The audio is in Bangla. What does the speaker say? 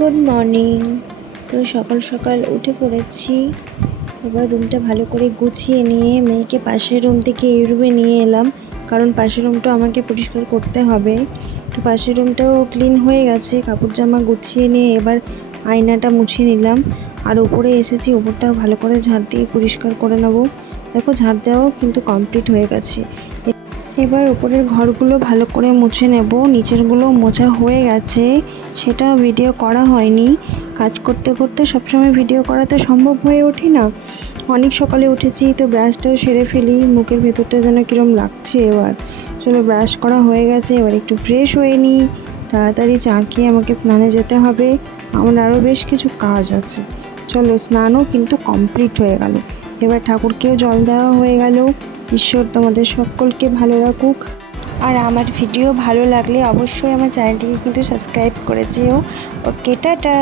Good morning. তো সকাল সকাল উঠে পড়েছি। এবার রুমটা ভালো করে গুছিয়ে নিয়ে মেয়েকে পাশের রুম থেকে এই রুমে নিয়ে এলাম, কারণ পাশের রুমটা আমাকে পরিষ্কার করতে হবে। তো পাশের রুমটাও ক্লিন হয়ে গেছে, কাপড় জামা গুছিয়ে নিয়ে এবার আয়নাটা মুছে নিলাম। আর উপরে এসেছি, উপরটাও ভালো করে ঝাড় দিয়ে পরিষ্কার করে নেবো। দেখো, ঝাড় দেওয়াও কিন্তু কমপ্লিট হয়ে গেছে। এবার উপরের ঘরগুলো ভালো করে মুছে নেব। নিচেরগুলো মোছা হয়ে গেছে, সেটা ভিডিও করা হয়নি। কাজ করতে করতে সবসময় ভিডিও করা তো সম্ভব হয়ে ওঠে না। অনেক সকালে উঠেছি, তো ব্রাশটাও সেরে ফেলি। মুখের ভেতরটা যেন কীরকম লাগছে। এবার চলো, ব্রাশ করা হয়ে গেছে, এবার একটু ফ্রেশ হয়ে নিই। তাড়াতাড়ি চা খেয়ে আমাকে স্নানে যেতে হবে। আমার আরও বেশ কিছু কাজ আছে। চলো, স্নানও কিন্তু কমপ্লিট হয়ে গেল। এবার ঠাকুরকেও জল দেওয়া হয়ে গেল। ঈশ্বর তোমাদের সকলকে ভালো রাখুক। আর আমার ভিডিও ভালো লাগলে অবশ্যই আমার চ্যানেলটিকে কিন্তু সাবস্ক্রাইব করে যেও। ওকে, টাটা।